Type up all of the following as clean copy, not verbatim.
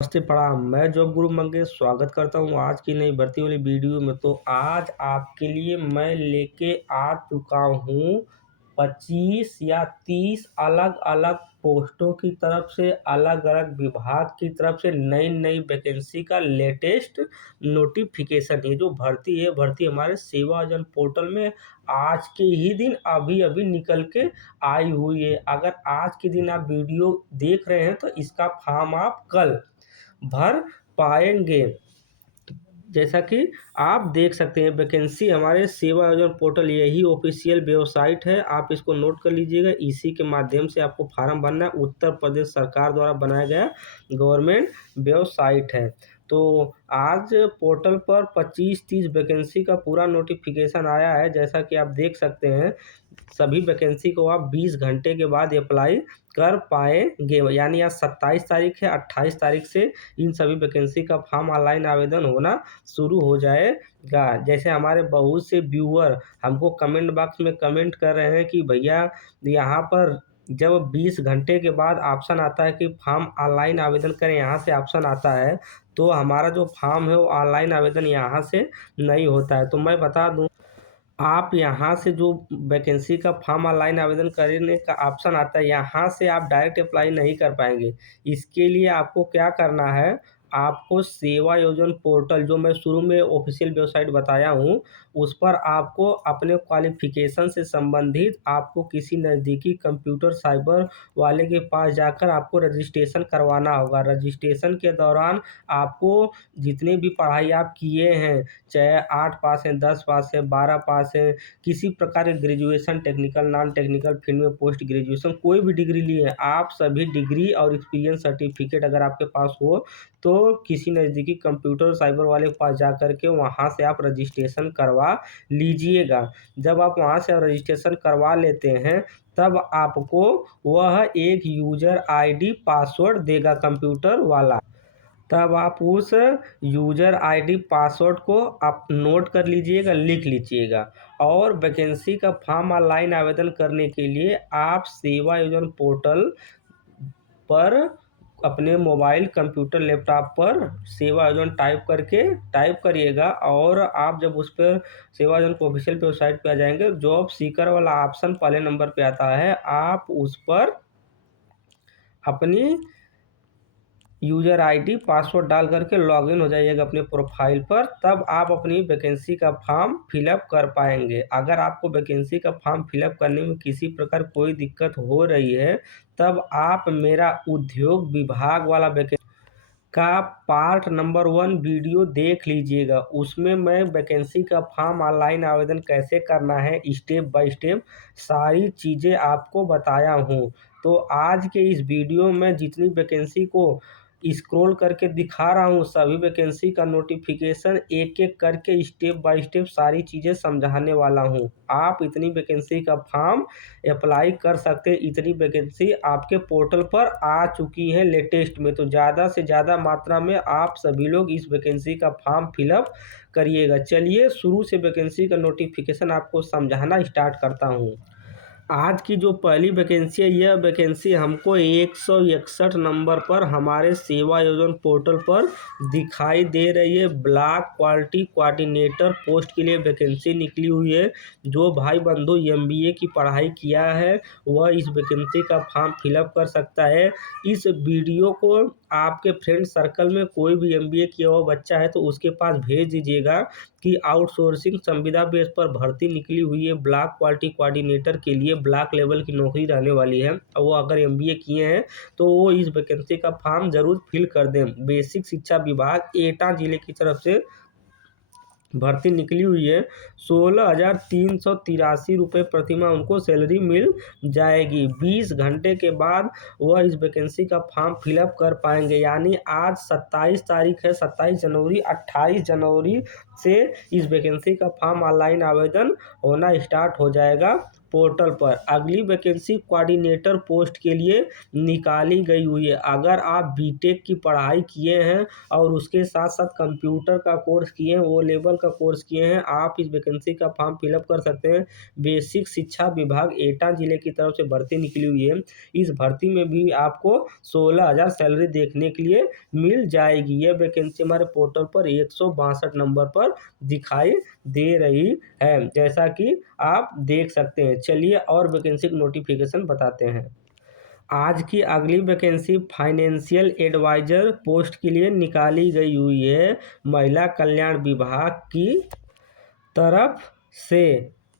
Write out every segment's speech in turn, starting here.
नमस्ते प्रणाम। मैं जॉब गुरु मंगेश स्वागत करता हूँ आज की नई भर्ती वाली वीडियो में। तो आज आपके लिए मैं लेके आ चुका हूँ 25 या 30 अलग अलग पोस्टों की तरफ से, अलग अलग विभाग की तरफ से नई नई वैकेंसी का लेटेस्ट नोटिफिकेशन। ये जो भर्ती है, भर्ती हमारे सेवा योजना पोर्टल में आज के ही दिन अभी अभी निकल के आई हुई है। अगर आज के दिन आप वीडियो देख रहे हैं तो इसका फॉर्म आप कल भर पाएंगे। जैसा कि आप देख सकते हैं, वैकेंसी हमारे सेवा योजना पोर्टल यही ऑफिशियल वेबसाइट है, आप इसको नोट कर लीजिएगा। इसी के माध्यम से आपको फार्म भरना है। उत्तर प्रदेश सरकार द्वारा बनाया गया गवर्नमेंट वेबसाइट है। तो आज पोर्टल पर 25-30 वैकेंसी का पूरा नोटिफिकेशन आया है। जैसा कि आप देख सकते हैं, सभी वैकेंसी को आप 20 घंटे के बाद अप्लाई कर पाएंगे। यानी आज 27 तारीख है, 28 तारीख से इन सभी वैकेंसी का फॉर्म ऑनलाइन आवेदन होना शुरू हो जाएगा। जैसे हमारे बहुत से व्यूअर हमको कमेंट बॉक्स में कमेंट कर रहे हैं कि भैया यहाँ पर जब 20 घंटे के बाद ऑप्शन आता है कि फॉर्म ऑनलाइन आवेदन करें, यहाँ से ऑप्शन आता है, तो हमारा जो फॉर्म है वो ऑनलाइन आवेदन यहाँ से नहीं होता है। तो मैं बता दूं, आप यहाँ से जो वैकेंसी का फॉर्म ऑनलाइन आवेदन करने का ऑप्शन आता है, यहाँ से आप डायरेक्ट अप्लाई नहीं कर पाएंगे। इसके लिए आपको क्या करना है, आपको सेवा योजना पोर्टल, जो मैं शुरू में ऑफिशियल वेबसाइट बताया हूँ, उस पर आपको अपने क्वालिफिकेशन से संबंधित आपको किसी नज़दीकी कंप्यूटर साइबर वाले के पास जाकर आपको रजिस्ट्रेशन करवाना होगा। रजिस्ट्रेशन के दौरान आपको जितने भी पढ़ाई आप किए हैं, चाहे 8 पास हैं, 10 पास है, 12 पास है, किसी प्रकार के graduation, technical, non technical field में पोस्ट ग्रेजुएशन कोई भी डिग्री लिए हैं, आप सभी डिग्री और एक्सपीरियंस सर्टिफिकेट अगर आपके पास हो तो किसी नज़दीकी कंप्यूटर साइबर वाले के पास जा कर के वहाँ से आप रजिस्ट्रेशन करवा लीजिएगा। जब आप वहाँ से रजिस्ट्रेशन करवा लेते हैं, तब आपको वह एक यूज़र आईडी पासवर्ड देगा कंप्यूटर वाला। तब आप उस यूज़र आईडी पासवर्ड को आप नोट कर लीजिएगा, लिख लीजिएगा। और वैकेंसी का फॉर्म ऑनलाइन आवेदन करने के लिए आप सेवा योजना पोर्टल पर अपने मोबाइल, कंप्यूटर, लैपटॉप पर सेवा योजना टाइप करिएगा। और आप जब उस पर सेवा योजना को ऑफिशियल वेबसाइट पे आ जाएंगे, जॉब सीकर वाला ऑप्शन पहले नंबर पे आता है, आप उस पर अपनी यूज़र आईडी पासवर्ड डाल करके लॉगिन हो जाइएगा अपने प्रोफाइल पर। तब आप अपनी वैकेंसी का फॉर्म फिलअप कर पाएंगे। अगर आपको वैकेंसी का फॉर्म फिलअप करने में किसी प्रकार कोई दिक्कत हो रही है, तब आप मेरा उद्योग विभाग वाला वैकेंसी का पार्ट नंबर 1 वीडियो देख लीजिएगा। उसमें मैं वैकेंसी का फॉर्म ऑनलाइन आवेदन कैसे करना है, स्टेप बाय स्टेप सारी चीज़ें आपको बताया हूँ। तो आज के इस वीडियो में जितनी वैकेंसी को स्क्रॉल करके दिखा रहा हूँ, सभी वैकेंसी का नोटिफिकेशन एक एक करके स्टेप बाय स्टेप सारी चीज़ें समझाने वाला हूँ। आप इतनी वैकेंसी का फॉर्म अप्लाई कर सकते हैं। इतनी वैकेंसी आपके पोर्टल पर आ चुकी है लेटेस्ट में। तो ज़्यादा से ज़्यादा मात्रा में आप सभी लोग इस वैकेंसी का फॉर्म फिलअप करिएगा। चलिए शुरू से वैकेंसी का नोटिफिकेशन आपको समझाना स्टार्ट करता हूँ। आज की जो पहली वैकेंसी है, यह वैकेंसी हमको 161 नंबर पर हमारे सेवा योजना पोर्टल पर दिखाई दे रही है। ब्लॉक क्वालिटी कोऑर्डिनेटर पोस्ट के लिए वैकेंसी निकली हुई है। जो भाई बंधु एमबीए की पढ़ाई किया है वह इस वैकेंसी का फॉर्म फिलअप कर सकता है। इस वीडियो को आपके फ्रेंड सर्कल में कोई भी एमबीए किया हुआ बच्चा है तो उसके पास भेज दीजिएगा कि आउटसोर्सिंग संविदा बेस पर भर्ती निकली हुई है। ब्लॉक क्वालिटी कोऑर्डिनेटर के लिए ब्लॉक लेवल की नौकरी रहने वाली है, और वो अगर एमबीए किए हैं तो वो इस वैकेंसी का फॉर्म जरूर फिल कर दें। बेसिक शिक्षा विभाग एटा जिले की तरफ से भर्ती निकली हुई है। 16,383 रुपये प्रतिमाह उनको सैलरी मिल जाएगी। 20 घंटे के बाद वह इस वैकेंसी का फॉर्म फिलअप कर पाएंगे। यानी आज 27 तारीख है, 27 जनवरी, 28 जनवरी से इस वैकेंसी का फॉर्म ऑनलाइन आवेदन होना स्टार्ट हो जाएगा पोर्टल पर। अगली वैकेंसी कोऑर्डिनेटर पोस्ट के लिए निकाली गई हुई है। अगर आप बीटेक की पढ़ाई किए हैं और उसके साथ साथ कंप्यूटर का कोर्स किए हैं, ओ लेवल का कोर्स किए हैं, आप इस वैकेंसी का फॉर्म फिलअप कर सकते हैं। बेसिक शिक्षा विभाग एटा जिले की तरफ से भर्ती निकली हुई है। इस भर्ती में भी आपको 16,000 सैलरी देखने के लिए मिल जाएगी। यह वैकेंसी हमारे पोर्टल पर 162 नंबर पर दिखाई दे रही है, जैसा कि आप देख सकते हैं। चलिए और वैकेंसी की नोटिफिकेशन बताते हैं। आज की अगली वैकेंसी फाइनेंशियल एडवाइजर पोस्ट के लिए निकाली गई हुई है। महिला कल्याण विभाग की तरफ से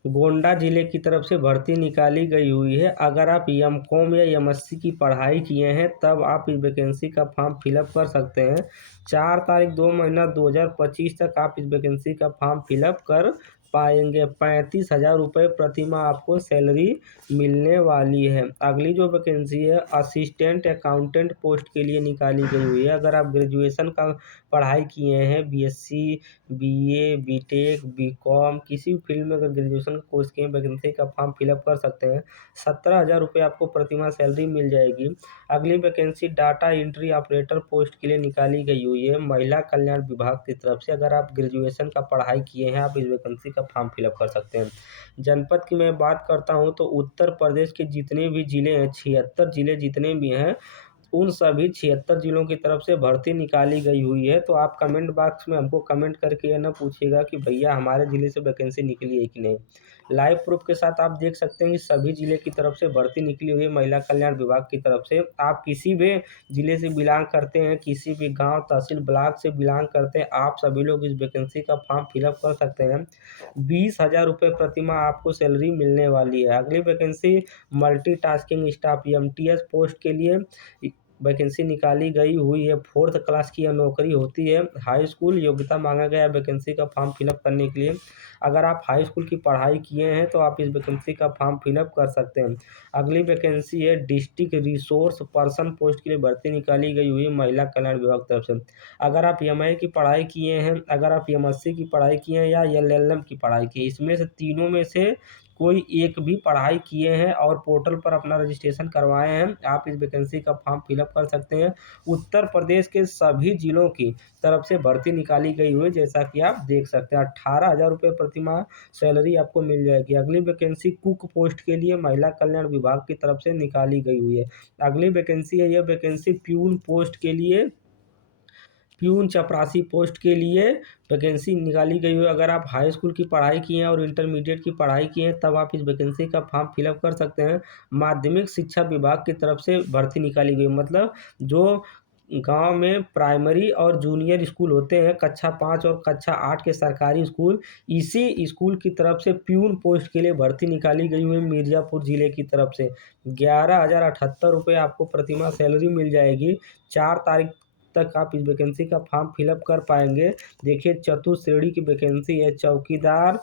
गोंडा जिले की तरफ से भर्ती निकाली गई हुई है। अगर आप एम.कॉम या एम.एससी की पढ़ाई किए हैं तब आप इस वैकेंसी का फॉर्म फिलअप कर सकते हैं। 4 तारीख 2 महीना 2025 तक आप इस वैकेंसी का फॉर्म फिलअप कर पाएंगे। 35,000 रुपये प्रतिमाह आपको सैलरी मिलने वाली है। अगली जो वैकेंसी है असिस्टेंट अकाउंटेंट पोस्ट के लिए निकाली गई हुई है। अगर आप ग्रेजुएशन का पढ़ाई किए हैं, बीएससी, बीए, बीटेक, बीकॉम, किसी भी फील्ड में अगर ग्रेजुएशन का कोर्स किए हैं, वैकेंसी का फॉर्म फिलअप कर सकते हैं। 17,000 रुपये आपको प्रतिमाह सैलरी मिल जाएगी। अगली vacancy data entry operator post के लिए निकाली गई हुई है महिला कल्याण विभाग की तरफ से। अगर आप ग्रेजुएशन का पढ़ाई किए हैं, आप इस वैकेंसी का फॉर्म फिलअप कर सकते हैं। जनपद की मैं बात करता हूं तो उत्तर प्रदेश के जितने भी जिले हैं, 76 जिले जितने भी हैं, उन सभी 76 जिलों की तरफ से भर्ती निकाली गई हुई है। तो आप कमेंट बॉक्स में हमको कमेंट करके यह ना पूछिएगा कि भैया हमारे ज़िले से वैकेंसी निकली है कि नहीं। लाइव प्रूफ के साथ आप देख सकते हैं कि सभी ज़िले की तरफ से भर्ती निकली हुई है महिला कल्याण विभाग की तरफ से। आप किसी भी ज़िले से बिलोंग करते हैं, किसी भी गांव, तहसील, ब्लॉक से बिलोंग करते हैं, आप सभी लोग इस वैकेंसी का फॉर्म फिलअप कर सकते हैं। 20,000 रुपये प्रतिमाह आपको सैलरी मिलने वाली है। अगली vacancy multitasking staff MTS post के लिए वैकेंसी निकाली गई हुई है। 4th क्लास की यह नौकरी होती है। हाई स्कूल योग्यता मांगा गया है वैकेंसी का फॉर्म फिलअप करने के लिए। अगर आप हाई स्कूल की पढ़ाई किए हैं तो आप इस वैकेंसी का फॉर्म फिलअप कर सकते हैं। अगली वैकेंसी है डिस्ट्रिक्ट रिसोर्स पर्सन पोस्ट के लिए भर्ती निकाली गई हुई है महिला कल्याण विभाग की तरफ से। अगर आप एमए की पढ़ाई किए हैं, अगर आप एमएससी की पढ़ाई किए हैं या एलएलएम की पढ़ाई की, इसमें से तीनों में से कोई एक भी पढ़ाई किए हैं और पोर्टल पर अपना रजिस्ट्रेशन करवाए हैं, आप इस वैकेंसी का फॉर्म फिलअप कर सकते हैं। उत्तर प्रदेश के सभी जिलों की तरफ से भर्ती निकाली गई हुई है, जैसा कि आप देख सकते हैं। 18,000 रुपये प्रतिमाह सैलरी आपको मिल जाएगी। अगली वैकेंसी कुक पोस्ट के लिए महिला कल्याण विभाग की तरफ से निकाली गई हुई है। अगली वैकेंसी है, यह वैकेंसी प्यून पोस्ट के लिए, प्यून चपरासी पोस्ट के लिए वैकेंसी निकाली गई है। अगर आप हाई स्कूल की पढ़ाई किए हैं और इंटरमीडिएट की पढ़ाई किए हैं तब आप इस वैकेंसी का फॉर्म फिलअप कर सकते हैं। माध्यमिक शिक्षा विभाग की तरफ से भर्ती निकाली गई, मतलब जो गांव में प्राइमरी और जूनियर स्कूल होते हैं, कक्षा 5 और कक्षा 8 के सरकारी स्कूल, इसी स्कूल की तरफ से प्यून पोस्ट के लिए भर्ती निकाली गई हुई है मिर्ज़ापुर ज़िले की तरफ से। 11,078 रुपये आपको प्रतिमाह सैलरी मिल जाएगी। 4 तारीख तक आप इस वैकेंसी का फॉर्म फिलअप कर पाएंगे। देखिए चतुश्रेणी की वैकेंसी है, चौकीदार,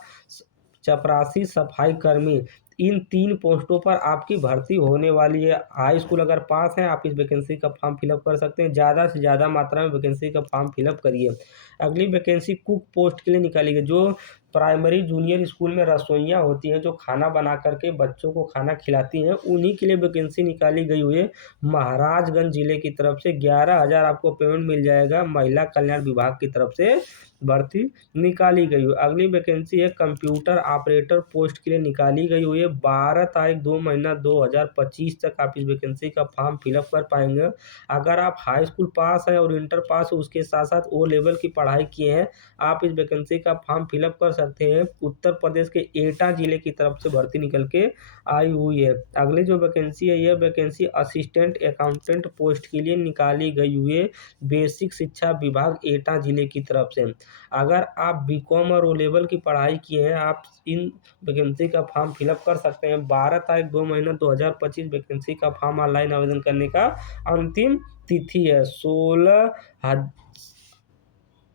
चपरासी, सफाई कर्मी, इन 3 पोस्टों पर आपकी भर्ती होने वाली है। हाई स्कूल अगर पास हैं आप इस वैकेंसी का फॉर्म फिलअप कर सकते हैं। ज़्यादा से ज़्यादा मात्रा में वैकेंसी का फॉर्म फिलअप करिए। अगली वैकेंसी कुक पोस्ट के लिए निकाली गई, जो प्राइमरी जूनियर स्कूल में रसोइयाँ होती हैं, जो खाना बना करके बच्चों को खाना खिलाती हैं, उन्हीं के लिए वैकेंसी निकाली गई हुई है। महाराजगंज जिले की तरफ से 11,000 आपको पेमेंट मिल जाएगा। महिला कल्याण विभाग की तरफ से भर्ती निकाली गई हुई। अगली वैकेंसी है कंप्यूटर ऑपरेटर पोस्ट के लिए निकाली गई हुई है। 12 तारीख 2 महीना 2025 तक आप इस वैकेंसी का फॉर्म फिलअप कर पाएंगे। अगर आप हाई स्कूल पास हैं और इंटर पास हो, उसके साथ साथ ओ लेवल की पढ़ाई किए हैं, आप इस वैकेंसी का फॉर्म फिलअप कर सकते हैं। उत्तर प्रदेश के एटा जिले की तरफ से भर्ती निकल के आई हुई है। अगली जो वैकेंसी है, यह वैकेंसी असिस्टेंट अकाउंटेंट पोस्ट के लिए निकाली गई हुई है बेसिक शिक्षा विभाग एटा जिले की तरफ से। अगर आप बीकॉम और ओ लेवल की पढ़ाई किए हैं, आप इन वैकेंसी का फॉर्म फिलअप कर सकते हैं। 12 तारीख 2 महीना 2025 वैकेंसी का फॉर्म ऑनलाइन आवेदन करने का अंतिम तिथि है।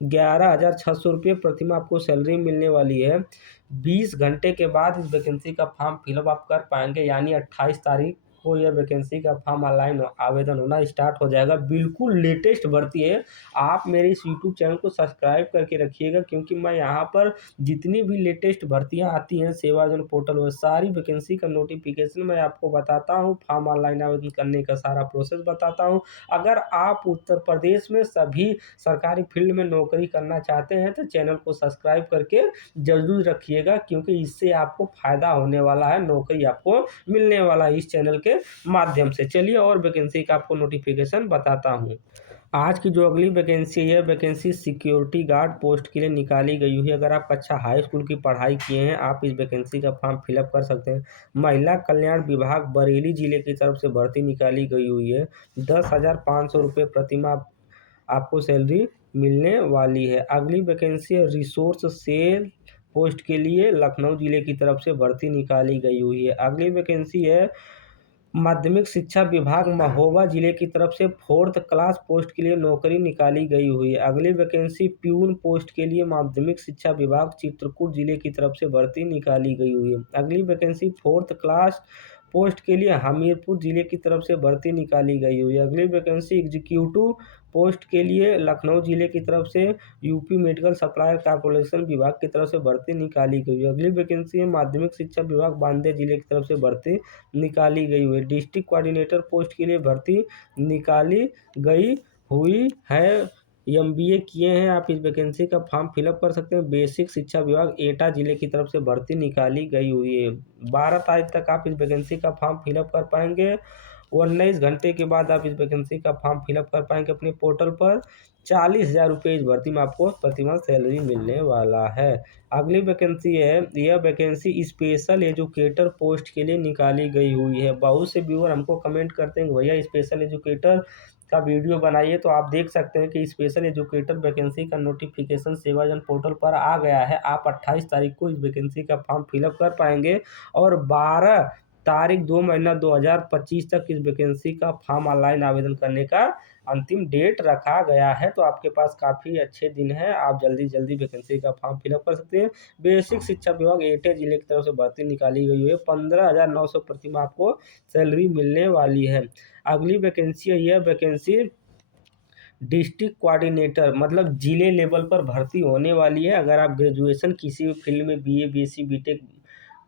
11,600 रुपये प्रतिमाह आपको सैलरी मिलने वाली है। 20 घंटे के बाद इस वैकेंसी का फॉर्म फिलअप आप कर पाएंगे, यानी 28 तारीख आपको यह वैकेंसी का फॉर्म ऑनलाइन आवेदन होना स्टार्ट हो जाएगा। बिल्कुल लेटेस्ट भर्ती है। आप मेरे इस यूट्यूब चैनल को सब्सक्राइब करके रखिएगा, क्योंकि मैं यहाँ पर जितनी भी लेटेस्ट भर्तियाँ आती हैं सेवाजन पोर्टल में, सारी वैकेंसी का नोटिफिकेशन मैं आपको बताता हूँ, फॉर्म ऑनलाइन आवेदन करने का सारा प्रोसेस बताता हूँ। अगर आप उत्तर प्रदेश में सभी सरकारी फील्ड में नौकरी करना चाहते हैं तो चैनल को सब्सक्राइब करके जरूर रखिएगा, क्योंकि इससे आपको फ़ायदा होने वाला है, नौकरी आपको मिलने वाला है इस चैनल के माध्यम से। चलिए और वैकेंसी का आपको नोटिफिकेशन बताता हूँ। आज की जो अगली वैकेंसी है, वैकेंसी सिक्योरिटी गार्ड पोस्ट के लिए निकाली गई हुई है। अगर आप कक्षा हाई स्कूल की पढ़ाई किए हैं, आप इस वैकेंसी का फॉर्म फिलअप कर सकते हैं। महिला कल्याण विभाग बरेली जिले की तरफ से भर्ती निकाली गई हुई है। 10,500 रुपये प्रतिमाह आपको सैलरी मिलने वाली है। अगली वैकेंसी है रिसोर्स सेल पोस्ट के लिए लखनऊ जिले की तरफ से भर्ती निकाली गई हुई है। अगली वैकेंसी है माध्यमिक शिक्षा विभाग महोबा जिले की तरफ से 4th क्लास पोस्ट के लिए नौकरी निकाली गई हुई है। अगली वैकेंसी प्यून पोस्ट के लिए माध्यमिक शिक्षा विभाग चित्रकूट जिले की तरफ से भर्ती निकाली गई हुई है। अगली वैकेंसी 4th क्लास पोस्ट के लिए हमीरपुर जिले की तरफ से भर्ती निकाली गई हुई है। अगली वैकेंसी एग्जीक्यूटिव पोस्ट के लिए लखनऊ जिले की तरफ से यूपी मेडिकल सप्लायर कॉर्पोरेशन विभाग की तरफ से भर्ती निकाली गई है। अगली वैकेंसी है माध्यमिक शिक्षा विभाग बांदे जिले की तरफ से भर्ती निकाली गई हुई है। डिस्ट्रिक्ट कोऑर्डिनेटर पोस्ट के लिए भर्ती निकाली गई हुई है। एमबीए किए हैं आप इस वैकेंसी का फॉर्म फिलअप कर सकते हैं। बेसिक शिक्षा विभाग एटा जिले की तरफ से भर्ती निकाली गई हुई है। 12 तारीख तक आप इस वैकेंसी का फॉर्म फिलअप कर पाएंगे। 19 घंटे के बाद आप इस वैकेंसी का फॉर्म फिलअप कर पाएंगे अपने पोर्टल पर। 40,000 रुपये इस भर्ती में आपको प्रतिमाह सैलरी मिलने वाला है। अगली वैकेंसी है, यह वैकेंसी स्पेशल एजुकेटर पोस्ट के लिए निकाली गई हुई है। बहुत से व्यूअर हमको कमेंट करते हैं कि भैया स्पेशल एजुकेटर का वीडियो बनाइए, तो आप देख सकते हैं कि स्पेशल एजुकेटर वैकेंसी का नोटिफिकेशन सेवाजन पोर्टल पर आ गया है। आप 28 तारीख को इस वैकेंसी का फॉर्म फिलअप कर पाएंगे और 12 तारीख 2 महीना 2025 तक इस वैकेंसी का फॉर्म ऑनलाइन आवेदन करने का अंतिम डेट रखा गया है। तो आपके पास काफ़ी अच्छे दिन हैं, आप जल्दी जल्दी वैकेंसी का फॉर्म फिलअप कर सकते हैं। बेसिक शिक्षा विभाग एटे जिले की तरफ से भर्ती निकाली गई है। 15,900 प्रतिमाह आपको सैलरी मिलने वाली है। अगली वैकेंसी है, यह वैकेंसी डिस्ट्रिक्ट कोऑर्डिनेटर मतलब जिले लेवल पर भर्ती होने वाली है। अगर आप ग्रेजुएशन किसी भी फील्ड में BA, BSc, BTech,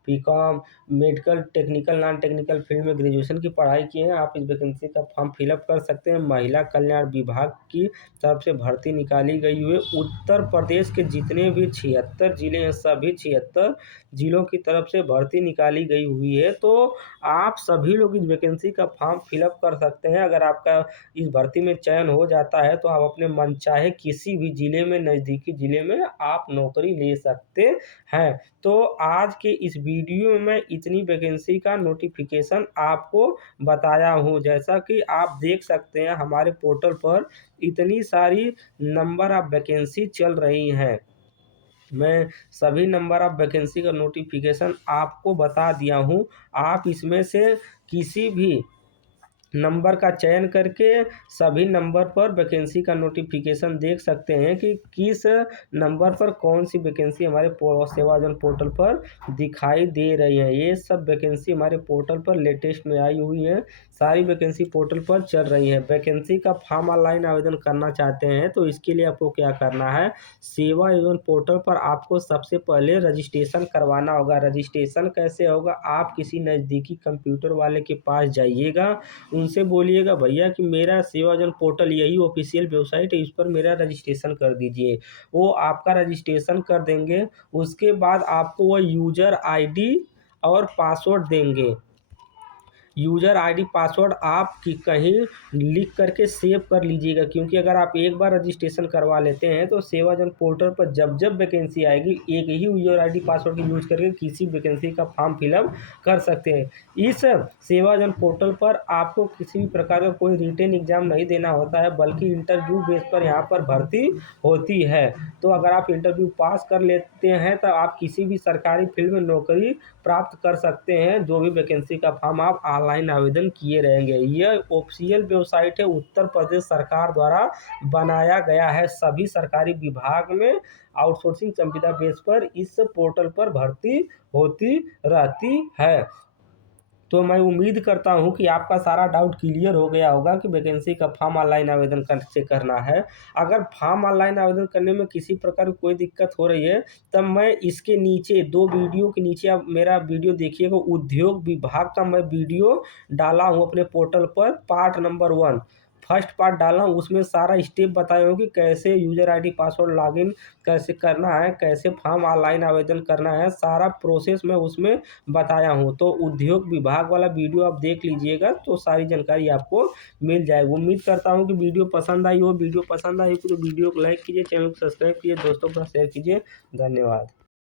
BCom, medical, technical, non technical field में ग्रेजुएशन की पढ़ाई किए हैं, आप इस वैकेंसी का फॉर्म फिलअप कर सकते हैं। महिला कल्याण विभाग की तरफ से भर्ती निकाली गई हुई है। उत्तर प्रदेश के जितने भी 76 जिले हैं, सभी 76 जिलों की तरफ से भर्ती निकाली गई हुई है। तो आप सभी लोग इस वैकेंसी का फॉर्म फिलअप कर सकते हैं। अगर आपका इस भर्ती में चयन हो जाता है तो आप अपने मनचाहे किसी भी ज़िले में, नज़दीकी ज़िले में आप नौकरी ले सकते हैं। तो आज के इस वीडियो में मैं इतनी वैकेंसी का नोटिफिकेशन आपको बताया हूँ। जैसा कि आप देख सकते हैं हमारे पोर्टल पर इतनी सारी नंबर ऑफ वैकेंसी चल रही हैं। मैं सभी नंबर ऑफ वैकेंसी का नोटिफिकेशन आपको बता दिया हूँ। आप इसमें से किसी भी नंबर का चयन करके सभी नंबर पर वैकेंसी का नोटिफिकेशन देख सकते हैं कि किस नंबर पर कौन सी वैकेंसी हमारे सेवाजन पोर्टल पर दिखाई दे रही है। ये सब वैकेंसी हमारे पोर्टल पर लेटेस्ट में आई हुई है। सारी वैकेंसी पोर्टल पर चल रही है। वैकेंसी का फॉर्म ऑनलाइन आवेदन करना चाहते हैं तो इसके लिए आपको क्या करना है, सेवा एवं पोर्टल पर आपको सबसे पहले रजिस्ट्रेशन करवाना होगा। रजिस्ट्रेशन कैसे होगा, आप किसी नज़दीकी कंप्यूटर वाले के पास जाइएगा, उनसे बोलिएगा भैया कि मेरा सेवाजन पोर्टल यही ऑफिशियल वेबसाइट है, इस पर मेरा रजिस्ट्रेशन कर दीजिए। वो आपका रजिस्ट्रेशन कर देंगे। उसके बाद आपको वो यूज़र आईडी और पासवर्ड देंगे। यूज़र आईडी पासवर्ड आप कहीं लिख करके सेव कर लीजिएगा, क्योंकि अगर आप एक बार रजिस्ट्रेशन करवा लेते हैं तो सेवाजन पोर्टल पर जब जब वैकेंसी आएगी एक ही यूज़र आईडी पासवर्ड का यूज करके किसी वैकेंसी का फॉर्म फिलअप कर सकते हैं। इस सेवाजन पोर्टल पर आपको किसी भी प्रकार का कोई रिटेन एग्जाम नहीं देना होता है, बल्कि इंटरव्यू बेस पर यहाँ पर भर्ती होती है। तो अगर आप इंटरव्यू पास कर लेते हैं तो आप किसी भी सरकारी फील्ड में नौकरी प्राप्त कर सकते हैं, जो भी वैकेंसी का फॉर्म आप ऑनलाइन आवेदन किए रहेंगे। यह ऑफिशियल वेबसाइट है, उत्तर प्रदेश सरकार द्वारा बनाया गया है। सभी सरकारी विभाग में आउटसोर्सिंग संविदा बेस पर इस पोर्टल पर भर्ती होती रहती है। तो मैं उम्मीद करता हूँ कि आपका सारा डाउट क्लियर हो गया होगा कि वैकेंसी का फॉर्म ऑनलाइन आवेदन कैसे करना है। अगर फॉर्म ऑनलाइन आवेदन करने में किसी प्रकार की कोई दिक्कत हो रही है, तब मैं इसके नीचे 2 वीडियो के नीचे आप मेरा वीडियो देखिएगा, उद्योग विभाग का मैं वीडियो डाला हूँ अपने पोर्टल पर, पार्ट नंबर 1 फर्स्ट पार्ट डाला हूँ, उसमें सारा स्टेप बताए हूँ कि कैसे यूज़र आईडी पासवर्ड लॉगिन कैसे करना है, कैसे फॉर्म ऑनलाइन आवेदन करना है, सारा प्रोसेस मैं उसमें बताया हूँ। तो उद्योग विभाग वाला वीडियो आप देख लीजिएगा तो सारी जानकारी आपको मिल जाएगी। उम्मीद करता हूँ कि वीडियो पसंद आई हो। वीडियो पसंद आई हो तो वीडियो को लाइक कीजिए, चैनल को सब्सक्राइब कीजिए, दोस्तों के साथ शेयर कीजिए। धन्यवाद।